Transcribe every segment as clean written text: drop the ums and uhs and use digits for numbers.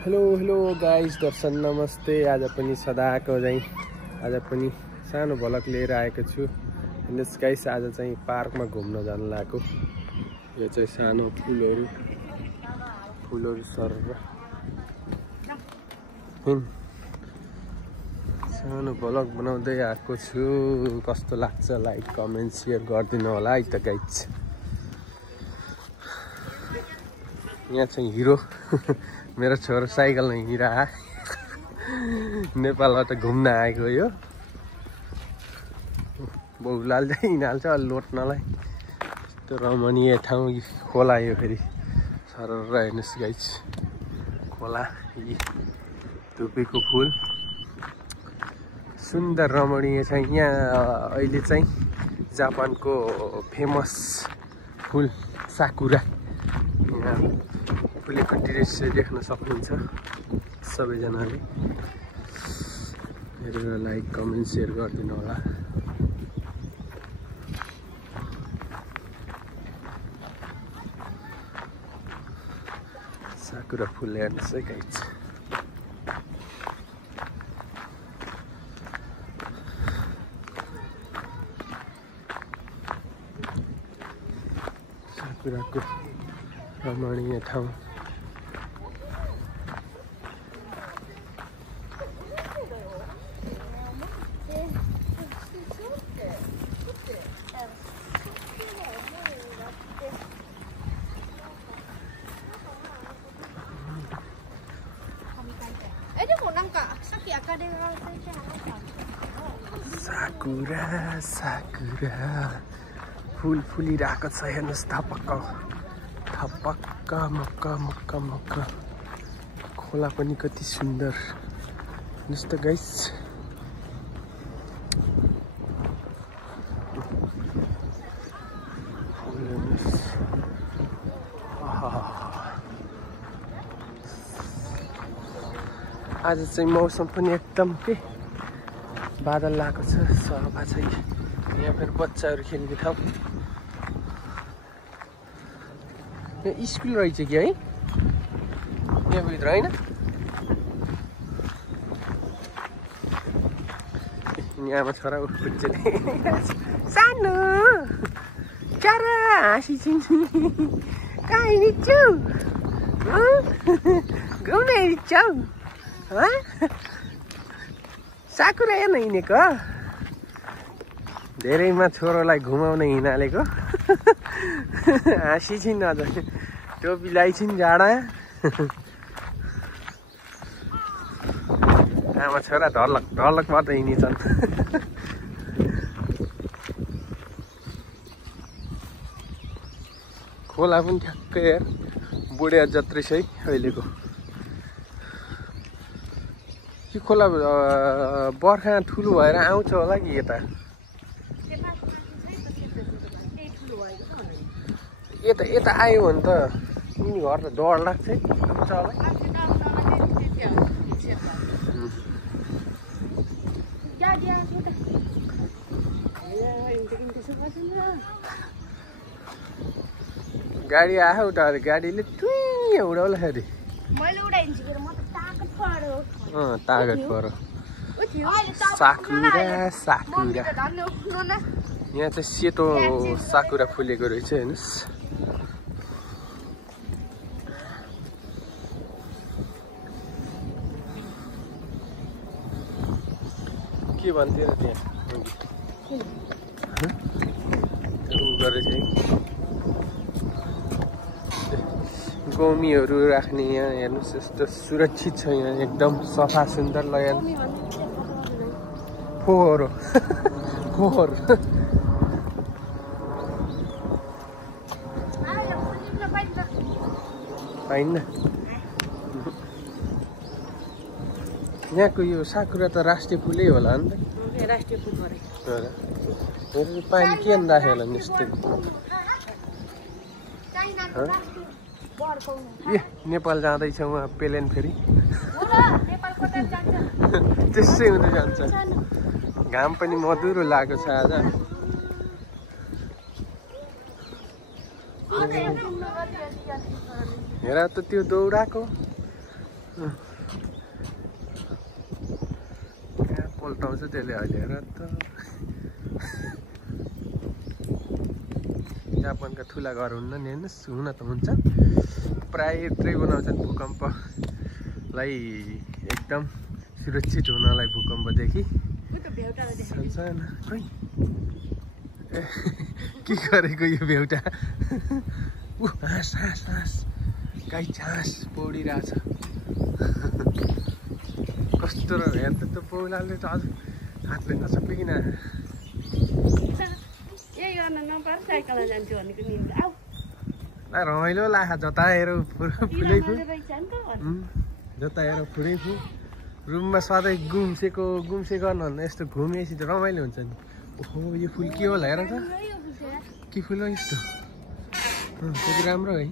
Hello guys, दर्शन नमस्ते। आज पनि सदाको चाहिँ आज पनि सानो भ्लग लिएर आएको छु। यस गाइस, आज चाहिँ पार्कमा घुम्न जान लागेको। यो चाहिँ सानो फुलहरू सर सानो भ्लग बनाउँदै आएको छु। कस्तो लाग्छ लाइक कमेन्ट शेयर गरिदिनु होला है त गाइस। यहाँ चाहिँ हिरो मेरो छोरो साइकलमा हिँडिरह नेपालबाट घुम्न आएको यो बहुलाल चाहिँ हिँडाल्छ लोट्नलाई। यस्तो रमणीय ठाउँ खोला यो फेरि सरर हेर्नुहोस् गाइस, खोला यी धुपीको फुल सुन्दर रमणीय छ। यहाँ अहिले चाहिँ जापानको फेमस फुल साकुरा यहाँ फुलेको दृश्य देख्न सक्नुहुन्छ सबैजनाले। हेरेर लाइक कमेन्ट शेयर गरिदिनु होला। साकुरा फुल हेर्नुहोस् है गाइस। साकुराको रमणीय ठाउँ। साकुरा साकुरा फुल फुलिरहेको छ हेर्नुहोस्। थपक्क मक्क मक्क मक्क। खोला पनि कति सुन्दर हेर्नुहोस् त गाइस। आज चाहिँ मौसम पनि एकदम के बादल लागेको छ, सफा छ। यहाँ फेरि बच्चाहरू खेल्ने ठाउँ। यहाँ स्कुल रहेछ कि है यहाँभित्र होइन? आमा छोरा उठ्छन् सानो चरा हाँसी चिन्छु कहाँ हिँड्छौ घुम्न हिँड्छौ साकुरा हेर्न हिँडेको। धेरैमा छोरोलाई घुमाउन हिँडालेको हाँसी छिन् अझ टोपी लगाइछिन् जाडा। आमा छोरा ढलकबाट हिँडिछन्। खोला पनि ठ्याक्कै यार बुढिया जत्रै छ है अहिलेको। यो खोला बर्खा ठुलो भएर आउँछ होला कि यता यता आयो भने त यिनी घर त डर लाग्छ है। गाडी आयो उता गाडीले टुई उडाउदाखेरि तागत पऱ्यो। साकुरा साकुरा यहाँ चाहिँ सेतो साकुरा फुलेको रहेछ हेर्नुहोस्। के भन्थ्यो र त्यहाँ गरेछ है गोमीहरू राख्ने। यहाँ हेर्नुहोस् यस्तो सुरक्षित छ। यहाँ एकदम सफा सुन्दर लयल फोहोर फोहोर होइन। यहाँको यो साकुरा त राष्ट्रिय फुलै होला नि त। राष्ट्रिय फुल पानी के राख्यो होला यस्तो। ए नेपाल जाँदैछ उहाँ प्लेन फेरि त्यसै हुँदै जान्छ। घाम पनि मधुरो लागेको छ आज। हेर त त्यो दौडाको कहाँ पल्टाउँछ त्यसले अहिले हेर त जापानका ठुला घर हुन्न नि हेर्नुहोस् हुन त हुन्छ प्राय यत्रै बनाउँछन् भूकम्पलाई एकदम सुरक्षित हुनलाई भूकम्पदेखि सानसानो खोइ के गरेको यो बेउटा हाँस हाँस हाँस गाई हाँस पौडिरहेछ कस्तो र हेर त त्यो पौलाले त अझ हातले नसकिकन रमाइलो लाखा जता हेर फुलै फुल जता हेर फुलै फुल रुममा सधैँ गुम्सेको गर्नुहुन्न यस्तो घुमेपछि त रमाइलो हुन्छ नि ओहो यो फुल के होला हेर त के फुल हो यस्तो त्यति राम्रो है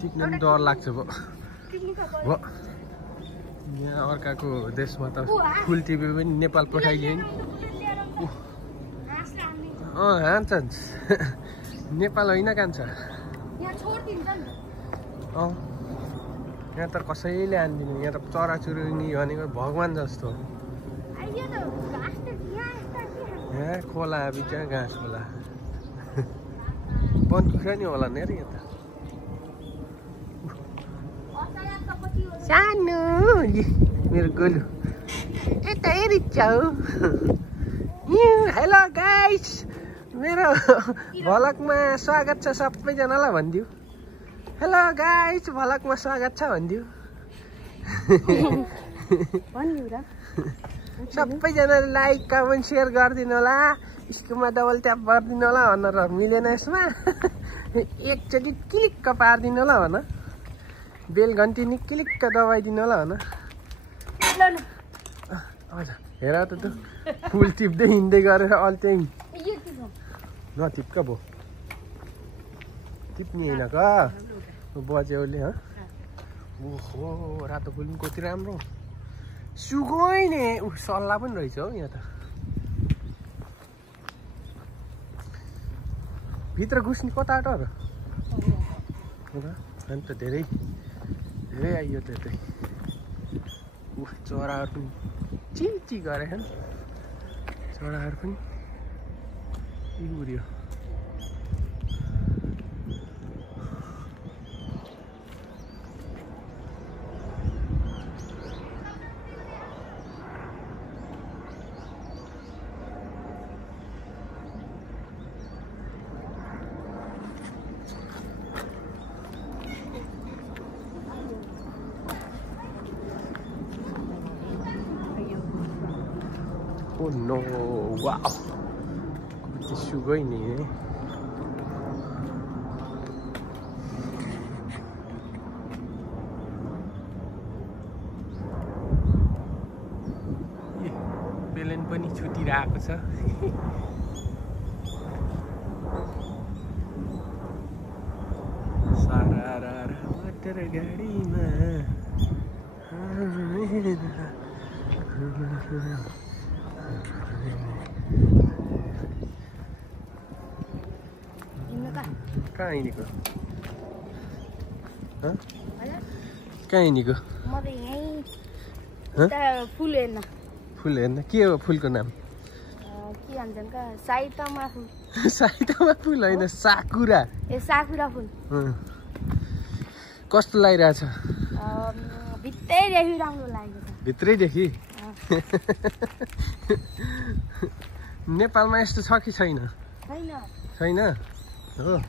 टिप्न पनि डर लाग्छ भयो यहाँ अर्काको देशमा त फुल टिपे पनि नेपाल पठाइदियो नि हान्छ नेपाल होइन कान्छ यहाँ त कसैले हान्दिनु यहाँ त चराचुरुङ्गी भनेको भगवान् जस्तो यहाँ खोला बिचमा घाँस खोला बनकुखुरा नि होला नि अरे यहाँ त सानो मेरो गोलु यता हेरिच्छौ हेलो गाइस मेरो भ्लगमा स्वागत छ सबैजनालाई भनिदिऊ हेलो गाइस भ्लगमा स्वागत छ भनिदिऊ सबैजनाले लाइक कमेन्ट सेयर गरिदिनु होला स्क्रिनमा डबल ट्याप गरिदिनु होला भनेर मिलेन यसमा एकचोटि क्लिक्क पारिदिनु होला भन बेल घन्टी नि क्लिक्क दबाइदिनु होला भन हजुर हेर त त्यो फुल टिप्दै हिँड्दै गरेर अहिले त्यही नटिप्का भयो टिप्ने होइन क बज्याउले ओहो रातो फुल पनि कति राम्रो सुगै नि सल्लाह पनि रहेछ हौ यहाँ त भित्र घुस्ने कता र अन्त धेरै आइयो त्यतै चराहरू पनि चिची गरेछन् चराहरू पनि उड्यो Oh no, wow, koti sugoi ni बेलन पनि छुटिरहेको छ सारा मोटर गाडीमा कहाँ हिँडेको कहाँ हिँडेको फुल हेर्न के हो फुलको नाम के भन्छन् का साइतामा फुल साइतामा फुल होइन साकुरा साकुरा फुल कस्तो लागिरहेछ भित्रैदेखि राम्रो लागेको छ भित्रैदेखि नेपालमा यस्तो छ कि छैन छैन हो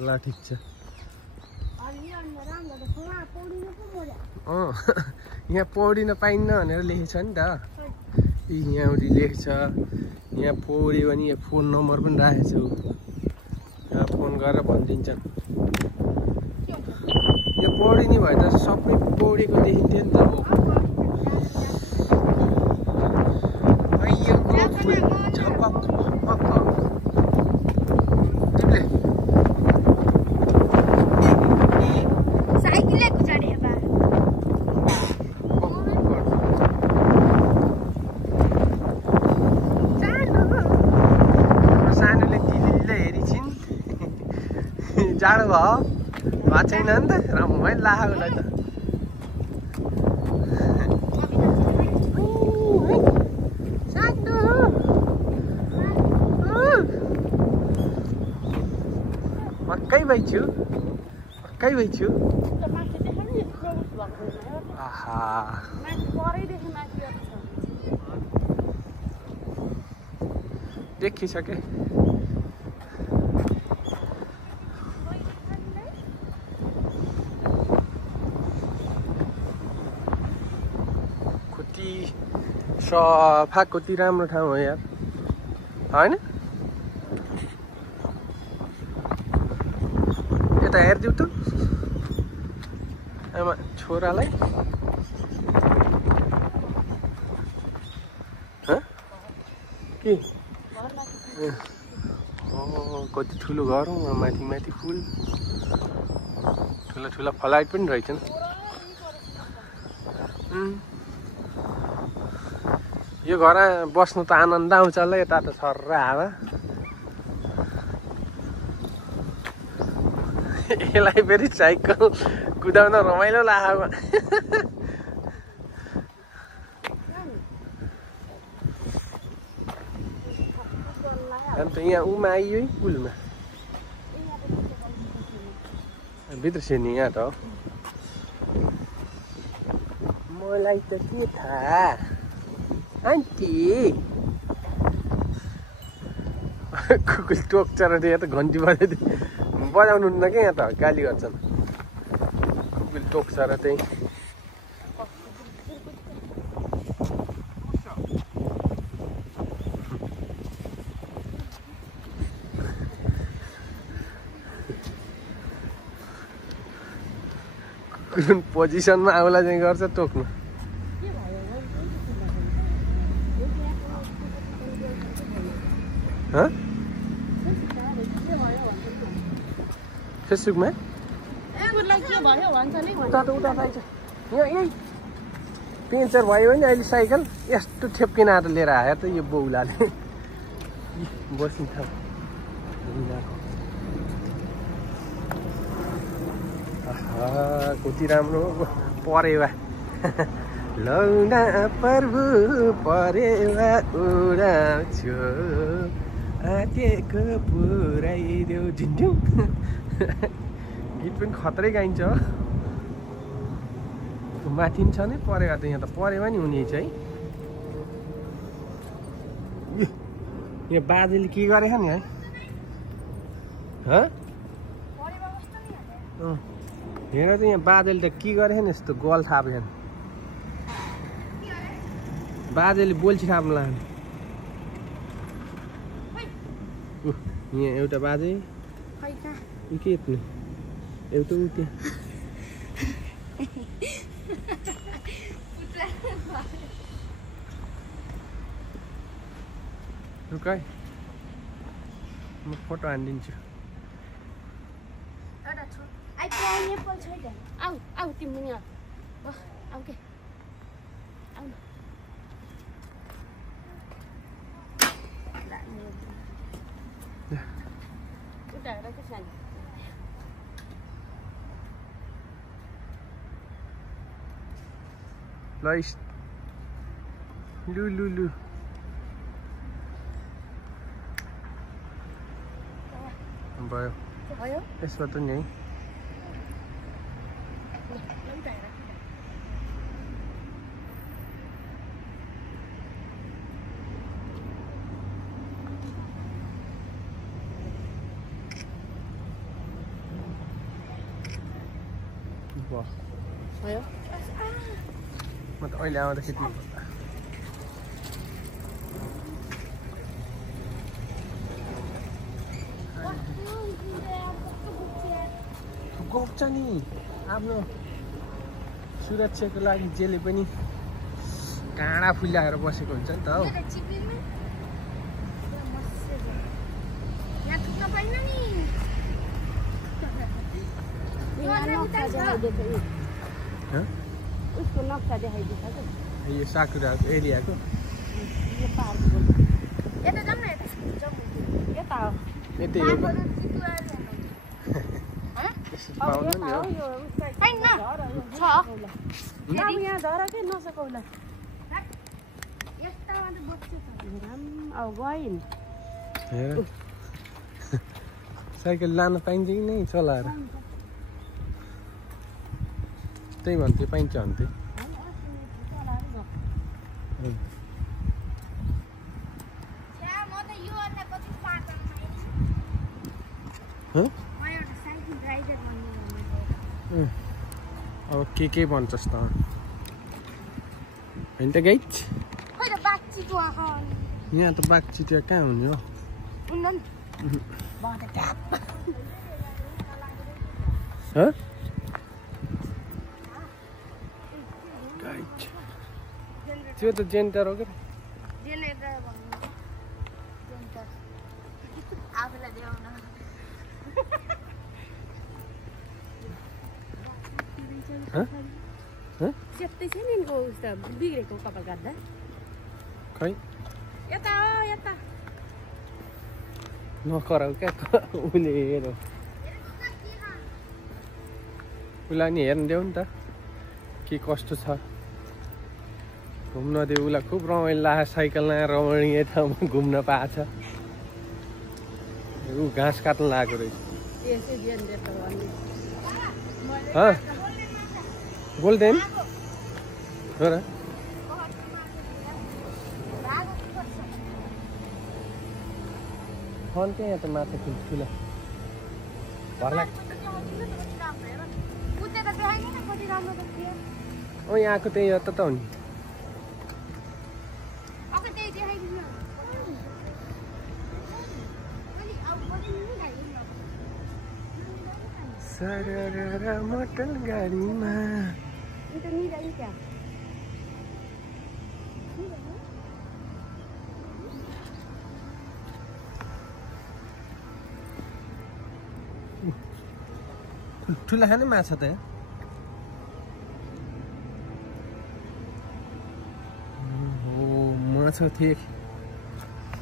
ल ठिक छ यहाँ पौडिन पाइन्न भनेर लेखेको छ नि त यहाँ लेखेको छ यहाँ पौड्यो भने यहाँ फोन नम्बर पनि राखेको छु यहाँ फोन गरेर भनिदिन्छन् यो पौडिने भए त सबै पौडेको देखिन्थ्यो नि त जाडो भयो छैन नि त रमाइलो लाग्यो उसलाई त पक्कै भइछु पक्कै भइछु आहा देखिसके कति सफा कति राम्रो ठाउँ हो यार हैन यता हेर्दिउ त आमा छोरालाई के कति ठुलो घर हो माथि माथि फुल ठुला ठुला फलाइट पनि रहेछन् यो घर बस्नु त आनन्द आउँछ होला यता त सर्र हावा यसलाई फेरि साइकल कुदाउन रमाइलो लाग्यो अन्त यहाँ उमा आइयो है पुलमा भित्र छिर्ने यहाँ त मलाई त के थाहा आन्टी कुकुर टोक्छ र यहाँ त घन्टी बजाउनु हुन्न क्या यहाँ त गाली गर्छन् कुकुर टोक्छ र त्यही कुन पोजिसनमा आउला चाहिँ गर्छ टोक्नु फेसबुकमा उता आइछ यहाँ यही पेन्चर भयो भने अहिले साइकल यस्तो ठेप्किन आएर लिएर आयो त यो बौलाले बस्ने ठाउँ कति राम्रो परेवा लौना प्रभु परेवा उडाउँछु आँटेको पुऱ्याइदेऊ झिन्झिङ गीत पनि खत्रै गाइन्छ माथि छ नि परेवा त यहाँ त परेवा नि हुने चाहिँ यो बाजेले के गरेछ नि है हेर त यहाँ बाजेले त के गरेछ नि यस्तो गोल थापेछ बाजेले बोल्छी थाप्नु लाग्यो यहाँ एउटा बाजे के यत्नु एउटा उ त्यहाँ रुकाइ म फोटो हानिदिन्छु आऊ तिम्रो नि आऊ के आऊ लु भयो यसमा त नि है म त अहिले आउँदाखेरि गोप्छ नि आफ्नो सुरक्षाको लागि जेले पनि काँडा फुल्याएर बसेको हुन्छ नि त हौ उसको नक्सा देखाइदिन्छ यो साकुराको एरियाको यता जाऊँ न यता हो यतै हो छ अब यहाँ धर के नसकौला यस्तामा त बस्छ त अब गयो नि हेर साइकल लान पाइन्छ कि नै चलाएर त्यही भन्थे पाइन्छ भन्थे अब के भन्छस् त होइन त गाइज यहाँ त बाघ चिटिया कहाँ हुने हो त्यो त जेन्टर हो क्या सेप्तै छ नि उस्तो बिग्रेको कपाल काट्दा खै यता हो यता नकराउ क्या उसले हेर उसलाई नि हेर्नु देऊ नि त के कस्तो छ घुम्न देऊ उसलाई खुब रमाइलो लाग्छ साइकलमा रमणीय ठाउँमा घुम्न पाएछ ऊ घाँस काट्न लागेको रहेछ बोल्दैन हो र फोन त्यहाँ त माथि ठुला घरलाई यहाँ आएको त्यही यता त हो नि सररा मोटल गाडीमा ठुला खाने माछा त माछा थिए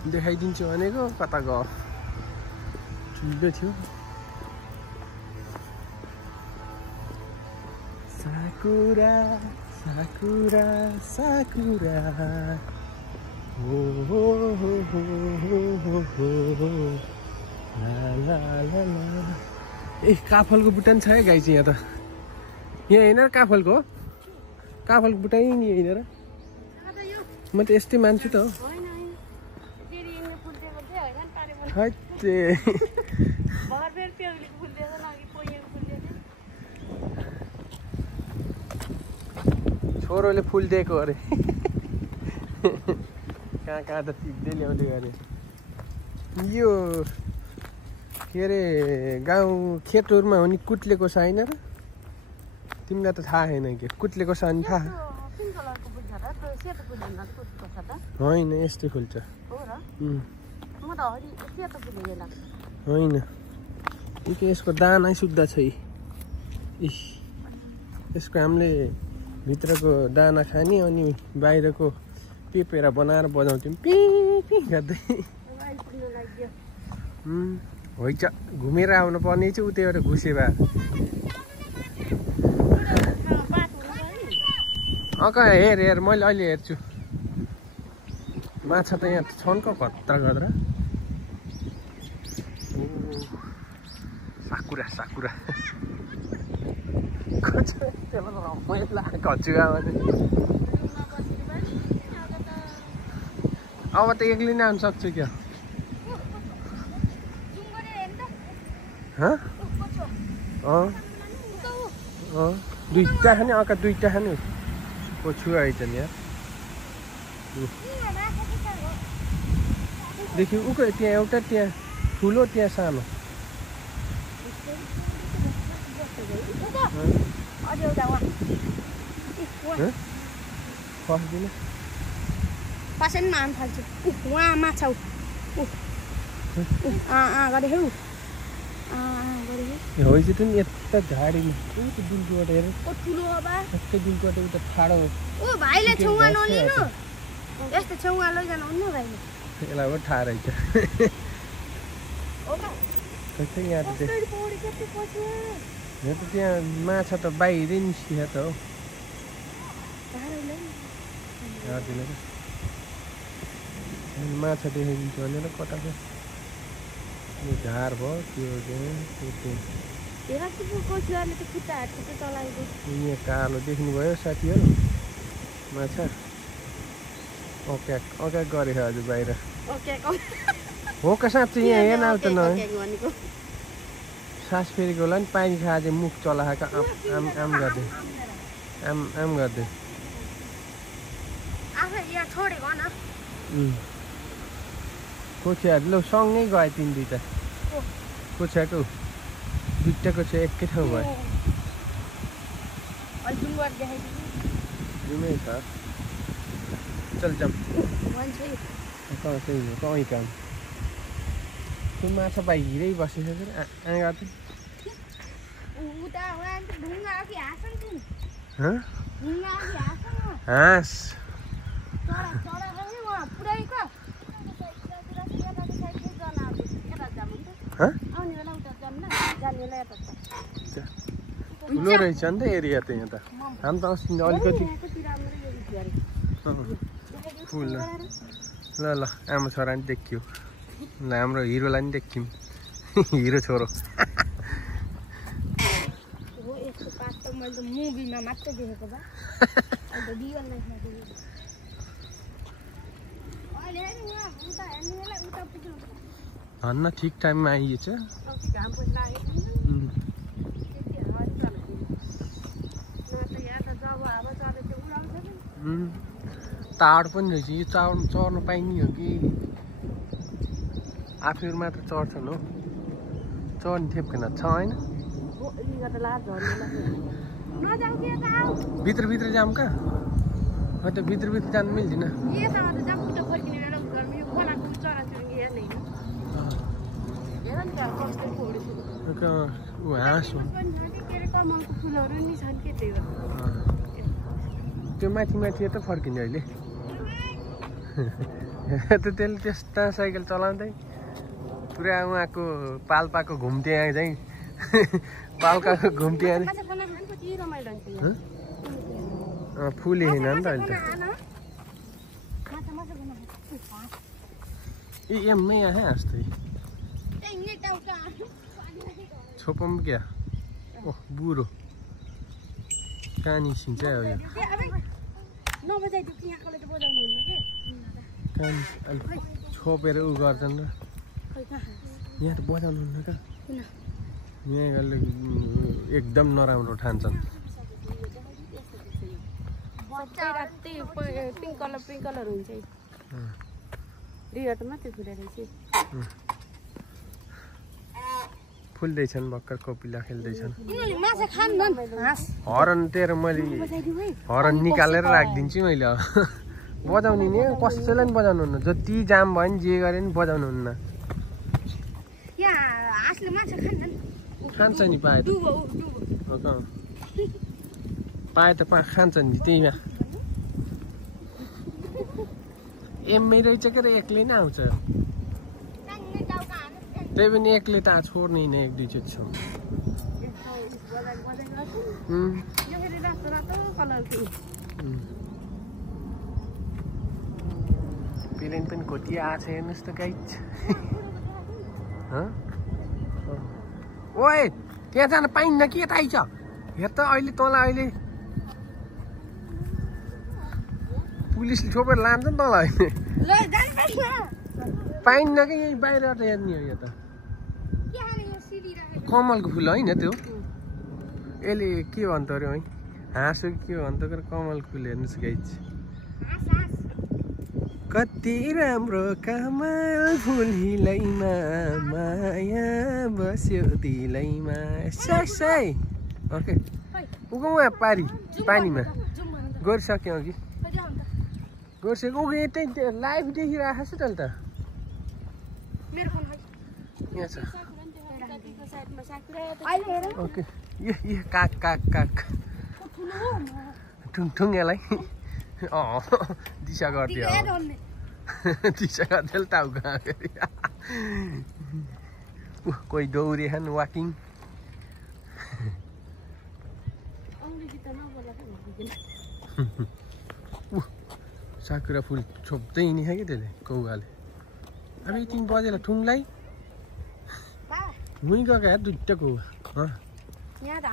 देखाइदिन्छु भनेको कता गयो ठुलो थियो साकुरा साकुरा साकुरा हो हो हो हो हो हो ला ला ला ला ए काफलको बुट्टा छ है गाई चाहिँ यहाँ त यहाँ होइन र काफलको बुट्टा नि होइन र म त यस्तै मान्छु त हो छोरोले फुल दिएको अरे कहाँ त टिप्दै ल्याउँदै अरे यो के अरे गाउँ खेतहरूमा हो नि कुट्लेको छ होइन र तिमीलाई त थाहा छैन कि कुट्लेको छ भने थाहा होइन यस्तै फुल्छ होइन के यसको दाना सुक्दा छ यसको हामीले भित्रको दाना खाने अनि बाहिरको पेपेरा बनाएर बजाउँथ्यौँ पि पि गर्दै होइन घुमेर आउनु पर्ने चाहिँ उतैबाट घुसे भए हेर हेर मैले अहिले हेर्छु माछा त यहाँ छन् कत्रा गद्रा साकुरा साकुरा कचुवा भने अब त एक्लै नै आउनु सक्छु क्या दुईटा खाने दुईटा खाने छुवा आइज नि यार देखि उको त्यहाँ एउटा त्यहाँ ठुलो त्यहाँ सानो फस्दिन पसेनमा आउनु थाल्छु उहाँ माछा होइन त नि यता झाडीमा दुलकोबाट हेर यस्तै दुलकोबाट उता ठाडो भाइले छेउमा नलिनु यस्तो छेउमा लैजानु हुन्न भाइले यसलाई पनि थाहा रहेछ यहाँ यहाँ त त्यहाँ माछा त बाहिरै निस्किया त हो माछा देखाइदिन्छु भनेर कताको झार भयो यहाँ कालो देख्नुभयो साथीहरू माछा अक्याक गरेको हजुर बाहिर हो का साँच्चै यहाँ हेर्न आउँछ न सास फेरेको होला नि पानी खाएर चाहिँ मुख चलाएको आम गर्दै आम गर्दै कोछियाहरू ल सँगै गयो तिन दुईवटा कोछियाको दुईवटा कोछिया एकै ठाउँ भयो जुमै छ चल जाम कहीँ काम त्यो माछा बाहिरै बसेको छ आँगा चाहिँ हाँस ठुलो रहेछ नि त एरिया त यहाँ त हामी त अस्ति अलिकति फुल ल ल आमा छोरा नि देखियो ल हाम्रो हिरोलाई नि देखियौँ हिरो छोरो धन्न ठिक टाइममा आइएछ ताड पनि रहेछ यो चढ्नु पाइने हो कि आफूहरू मात्र चढ्छन् हो चढ्ने थेप्केन छ होइन भित्र जाऊँ कहाँ हो त भित्र जानु मिल्दैन हाँस हो त्यो माथि यता फर्किने अहिले त्यसले त्यस्ता साइकल चलाउँदै पुरा उहाँको पाल्पाको घुम्टे चाहिँ पाल्पाको घुम्टे फुले होइन नि त अहिले त एममै आए जस्तै छोपम क्या ओह बुढो कहाँ निस्किन्छ हो यो छोपेर उ गर्छन् र यहाँ त बजाउनु हुन्न त यहाँ एकदम नराम्रो ठान्छन् पिङ्क कलर हुन्छ फुल्दैछन् भर्खर कोपिला खेल्दैछन् हरन तेरो मैले हरन निकालेर राखिदिन्छु मैले बजाउने नि कसैलाई पनि बजाउनु हुन्न जति जाम भयो नि जे गरे नि बजाउनु हुन्न खान्छ नि पाए त खान्छ नि त्यहीमा एममै रहेछ के र एक्लै नै आउँछ त्यही पनि एक्लै त छोड्ने नै एक दुई चोटि छ पेरेन्ट पनि कति आएको छ हेर्नुहोस् त गाइज ओए त्यहाँ जान पाइन्न के यता आइछ हेर त अहिले तँलाई अहिले पुलिसले छोपेर लान्छ नि तँलाई पाइन्न कि यही बाहिर त हेर्ने हो यो त कमलको फुल होइन त्यो यसले के भन्छ अरे है हाँसो के भन्छ कमलको फुल हेर्नुहोस् गाइज कति राम्रो कमल फुल हिलैमा माया बस्यो दिलैमा साई ओके उगो वहाँ पानीमा गरिसक्यो अघि गरिसक्यो उगो यतै लाइभ देखिरहेको छ त यहाँ छ ओके ये काक ठुङ यसलाई दिशा गरिदियो दिशा गरिदियो टाउ कहाँ कोही दौडी खान वाकिङ साकुरा फुल छोप्दै नि है कि त्यसले कौवाले अब 3 बजेला ठुङलाई मुई गएको यार दुईटा कौवा यहाँ त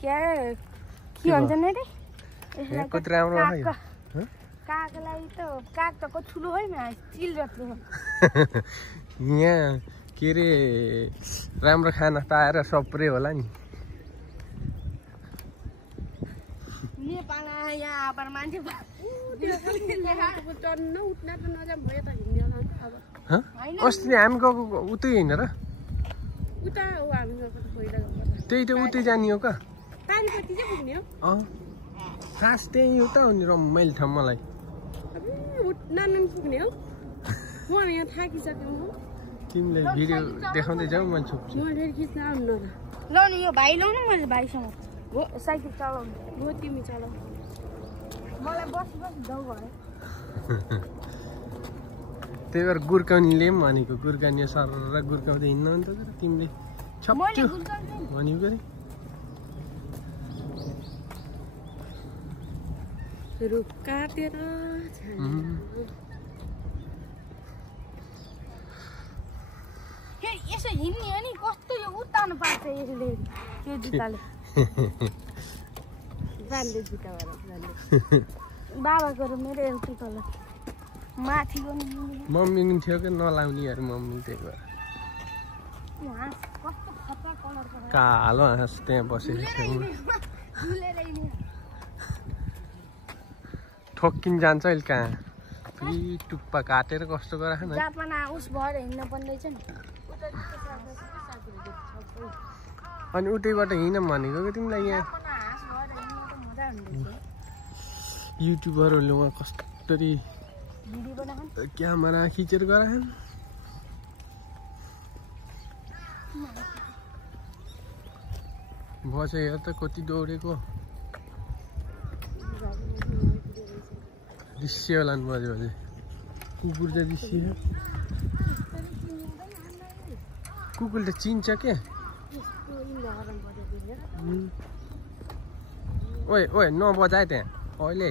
के भन्छ नि रे कति राम्रो है कागलाई त काग त कति ठुलो होइन चिल जत्रो यहाँ के रे राम्रो खाना पाएर सप्रे होला नि नेपालमा यहाँ पर मान्छे अस्ति हामी गएको उतै होइन र त्यही त उतै जाने हो का खास त्यही हो त हो नि रमाइलो ठाउँ मलाई तिमीले भिडियो देखाउँदै जाऊ मैले छोप्छु ल नि यो भाइ ल्याउनु मैले भाइसँग हो साइकल चलाउनु हो तिमी चलाउ मलाई बसी बसी जाउ भयो त्यही भएर गुर्काउनीले पनि भनेको गुर्कानी सर गुर्काउँदै हिँड्न नि त तिमीले छप्छु भनेको अरे रुख काटेर यसो हिँड्ने हो नि कस्तो यो उतार्नु पार्छ यसले त्यो जुत्ताले बान्दै जुत्ताबाट बाबाको र मेरो एउटै कलर माथिको मम्मी नि थियो कि नलाउने अरे मम्मी त्यही भएर कस्तो खतरा कलरको कालो हाँस त्यहाँ बसेको थियो ठोक्किन जान्छ अहिले कहाँ फेरि टुप्पा काटेर कस्तो गराएन जापान उस भएर हिँड्न पर्दैछ नि अनि उतैबाट हिँड भनेको कि तिमीलाई यहाँ युट्युबरहरूले उहाँ कस्तरी क्यामेरा खिचेर गराएन बस हेर त कति दौडेको दृश्य होला नि बजे बजे कुकुर त दृश्य कुकुरले त चिन्छ के ओए ओए नबजाए त्यहाँ अहिले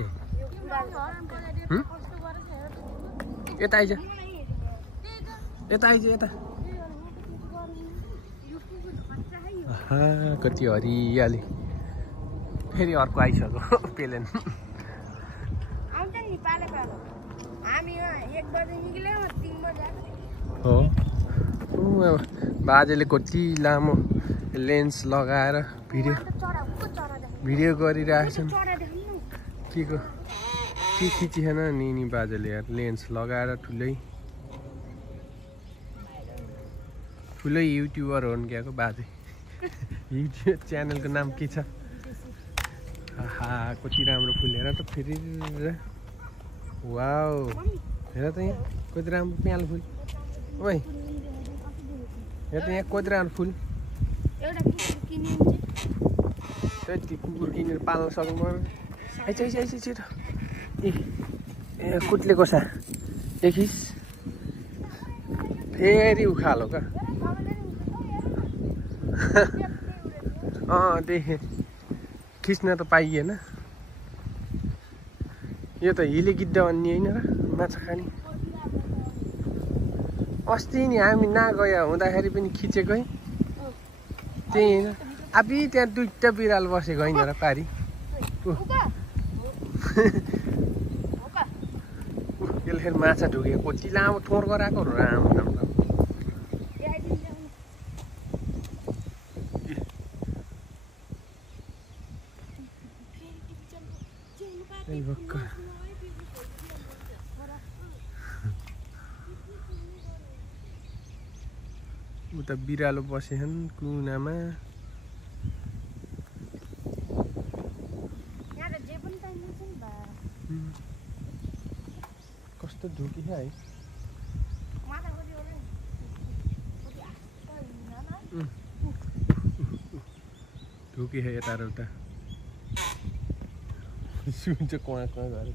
यता आइज यता आइज यता कति हरियाली फेरि अर्को आइसक्यो पेलेन हो बाजेले कति लामो लेन्स लगाएर भिडियो गरिरहेछन् के खिचिएन नि बाजेले यार लेन्स लगाएर ठुलै युट्युबर हो नि क्याको बाजे युट्युब च्यानलको नाम के छ कति राम्रो फुल हेर त फेरि वाउ हेर त यहाँ कति राम्रो प्यालो फुल ओइ हेर त यहाँ कति राम्रो फुल त्यति कुकुर किनेर पाल्न सक्नु पर्यो आइज छिटो ए कुटले कोसा देखिस् फेरि उखालो का देखेँ खिच्न त पाइएन यो त हिले गिद्ध भन्ने होइन र माछा खाने अस्ति नि हामी नगयो हुँदाखेरि पनि खिचेको है त्यही होइन अबि त्यहाँ दुईटा बिराल बसेको होइन र पारी यसले फेरि माछा ढुक्यो कति लामो ठोर गराएको राम्रो राम्रो उता बिरालो बसेछन् कुनामा कस्तो ढुकी है ढुकी है यता र उता सुन्छ कुवा कुवा गरे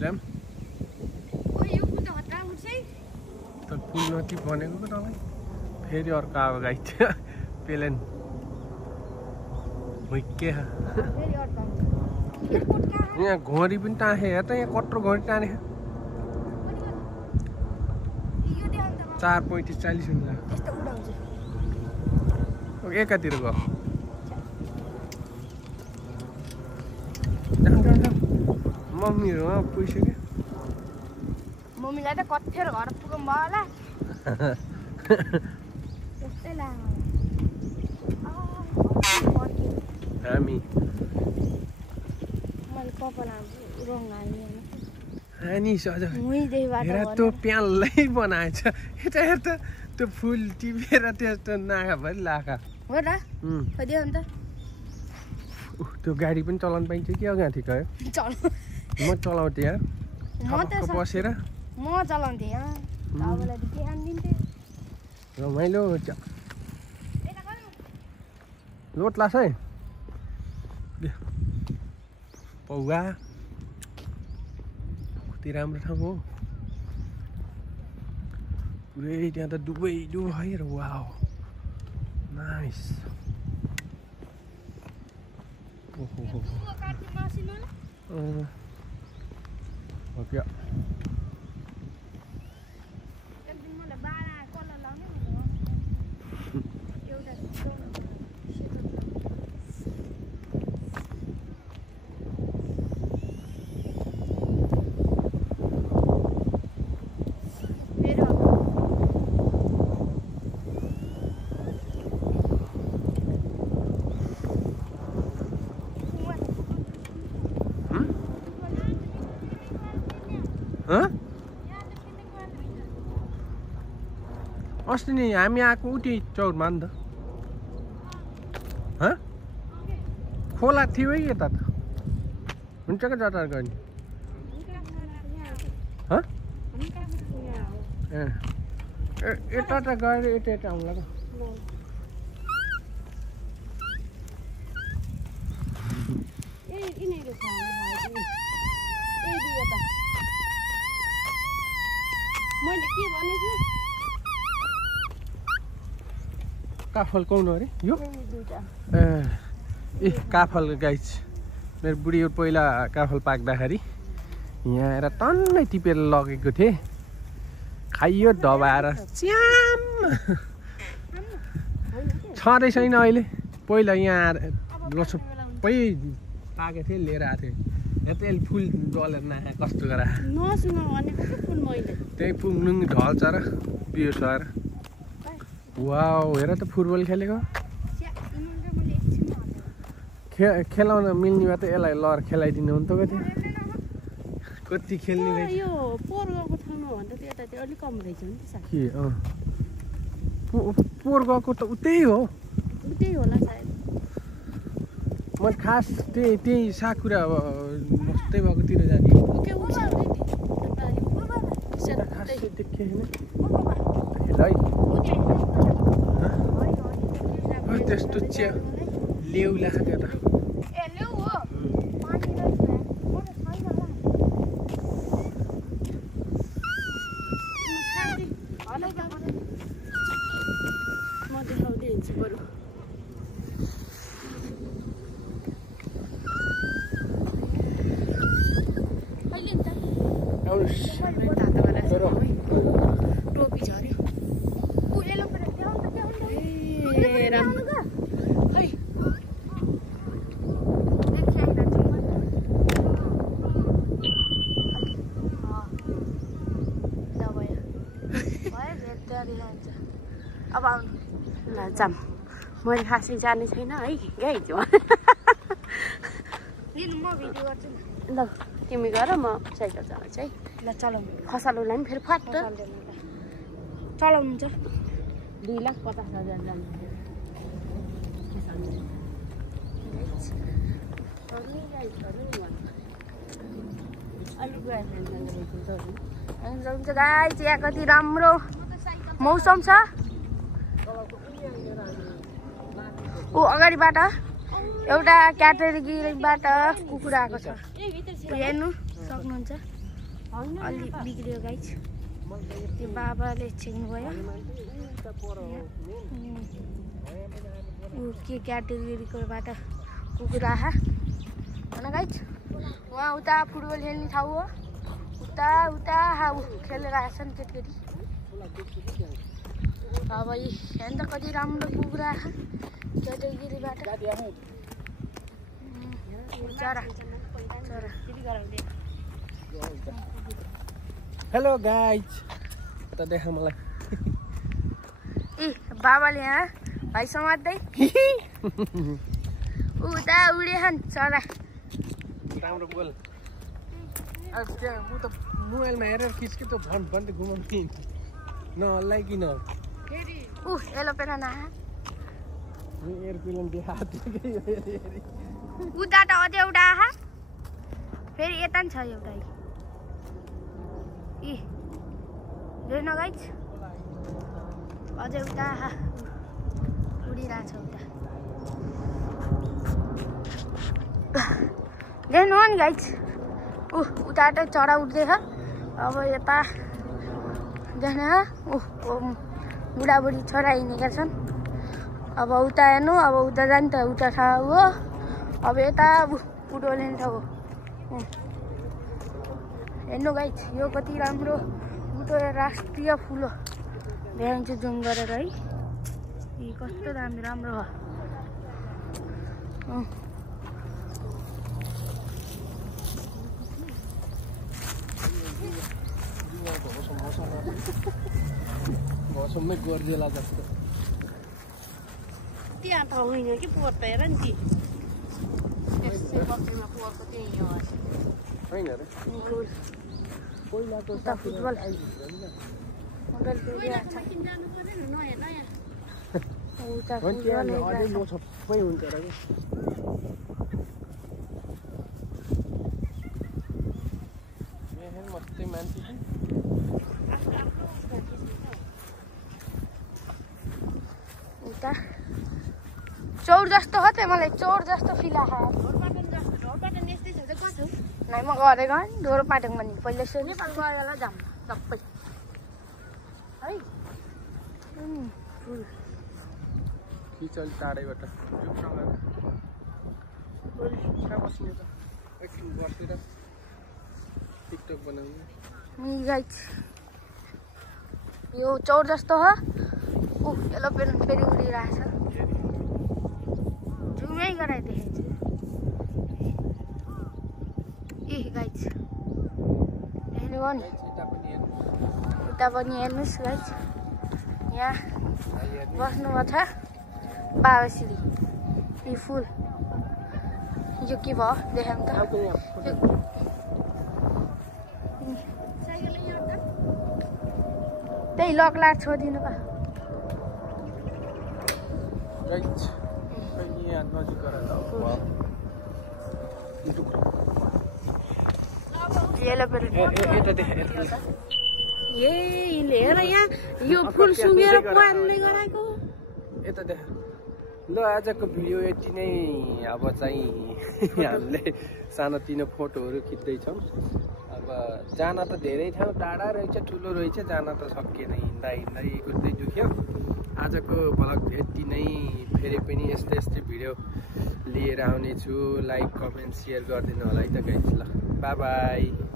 ल्याम ओ यो त हटा उठ्छै त पुल नति बनेको पो तपाईँ फेरि अर्को आएको गाई पेलेन हुइके फेरि अर्को एयरपोर्ट कहाँ यहाँ घोरी पनि टाँसे हेर त यहाँ कत्रो घोरी टाँने यो देखाउन त 4:35 हुन्छ यस्तो उडाउँछ एकातिर गयो मम्मीहरू पुगिसक्यो मम्मीलाई त कत्थेर घर पुगौँ भयो होला त्यस्तै लाग्यो हामी मैले कपाल रङ हाल्ने हानी सज मुहीदेखिबाट हेर त्यो प्यालै बनाएछ यता हेर त त्यो फुल टिपेर त्यस्तो नाकाभरि लाखा हो र खै अन्त त्यो गाडी पनि चलाउनु पाइन्छ कि अगाडि ठिक है चल म चलाउँथेँ यहाँ म त बसेर म चलाउँथेँ यहाँ तपाईँलाई त के हानिदिन्थेँ रमाइलो लोट लास है पौवा कति राम्रो ठाउँ हो पुरै त्यहाँ त डुबै डुबाएर वाउ नाइस ओहो हो क्या अस्ति नि हामी आएको उति चौरमा नि त खोला थियो है यता त हुन्छ क्या जता गर्ने यता त गएर यता यता आउँला त मैले के भनेको काफल कौन हो अरे यो ए काफल गाइस मेरो बुढी पहिला काफल पाक्दाखेरि यहाँ आएर टन्नै टिपेर लगेको थिएँ खाइयो दबाएर च्याम छँदै छैन अहिले पहिला यहाँ आएर सबै पाकेको थिएँ लिएर आएको थिएँ यहाँ त यसले फुल डलेर नआए कस्तो गरा त्यही पुग्नु ढल्छ र बियो सर वाउ हेर त फुटबल खेलेको खेलाउन मिल्ने भए त यसलाई लर खेलाइदिनु हुन्थ्यो कति कति खेल्ने रहेछ यो पोहोर गएको ठाउँमा भन्दा त यता चाहिँ अलिक कम रहेछ नि त के पोहोर गएको त उतै हो उतै होला सायद मैले खास त्यही साकुरा बस्दै भएकोतिर जाने ओके उछ खासै देखेँ होइन त्यस्तो चिया लेउला त्यो त ए लेउ हो म देखाउँदै हिँड्छु बरु टोपी छ अरे अब आउनु ल जाम मैले खासै जाने छैन है गाइज ल तिमी गर म साइकल चलाउँछु है ल चलाउनु खसालुलाई पनि फेरि फाट चलाउनु हुन्छ 2,50,000 जानु हुन्छ गाइज यहाँ कति राम्रो मौसम छ ऊ अगाडिबाट एउटा क्याटेगरीबाट कुकुर आएको छ हेर्नु सक्नुहुन्छ अलि बिग्रियो गाइस त्यो बाबाले छिन्नु भयो के क्याटेगोरीकोबाट कुकुरा होइन गाइस उहाँ उता फुटबल खेल्ने ठाउँ हो उता उता खेलेर आएछ नि केटी अब हेर्नु त कति राम्रो कुखुरा क्याटेगोरीबाट चरा हेलो गाइज त देखा मलाई ए बाबाले यहाँ भाइ समात्दै उता उडेछन् चरा राम्रो बोल अब त्यहाँ म त मोबाइलमा हेरेर खिच्के त भन्दै घुमाउने नहल्लाई किन एलोपेरा ना एयरप्लेन देखाएको उता त अझै एउटा आहा फेरि यता नि छ एउटा इ हेर्न गाइस अझै उता आहा उडिरहेछ उता देख्नु हो नि गाइस उता त चरा उड्दैछ अब यता देख्नु बुढाबुढी छोरा हिँडेका छन् अब उता हेर्नु अब उता जाने त उता ठाउँ हो अब यता फुटबल खेल्ने ठाउँ हो हेर्नु गाइस यो कति राम्रो बुटो राष्ट्रिय फुल हो देखाइन्छु जुम गरेर है यी कस्तो राम्रो राम्रो हो मौसममै गोर्जेला जस्तो त्यहाँ त होइन कि पोहोर त हेर नि त्यसै बक्कीमा पोहोरको त्यही हो होइन रे पहिलाको उता फुटबल जानु पर्दैन नयाँ नयाँ उता अझै फुटबल म सबै हुन्छ र मस्तै मान्छे उता चौर जस्तो हो त्यो मलाई चौर जस्तो फिल आयो ढोरपाटन यस्तै छ चाहिँ कस्तो नै म गरेको नि ढोरो पाटोङ भने पहिला नेपाल गएर जाऊँ सबै है फुल खिच अलि टाढैबाट कहाँ बस्ने त एकछिन बसेर टिकटक बनाउने गाइस यो चौर जस्तो हो एलोप्लेन फेरि उडिरहेछ जुमै गराइदिएछु ए गाइस हेर्नुभयो नि उता पनि हेर्नुहोस् गाइस यहाँ बस्नुभएको छ बाबासिरी यी फुल यो के भयो देखाउँ त त्यही लकलाट छोडिदिनु पा हेर यहाँ यो फुल सुँगेर पानीले गराएको यता देख ल आजको भिडियो यति नै अब चाहिँ हामीले सानोतिनो फोटोहरू खिच्दैछौँ अब जान त धेरै ठाउँ टाढा रहेछ ठुलो रहेछ जान त सकिएन हिँड्दा हिँड्दै कुद्दै दुख्यो आजको भ्लग यति नै फेरि पनि यस्तै यस्तै भिडियो लिएर आउनेछु लाइक कमेन्ट सेयर गरिदिनु होला है त गाइस ल बाई बाई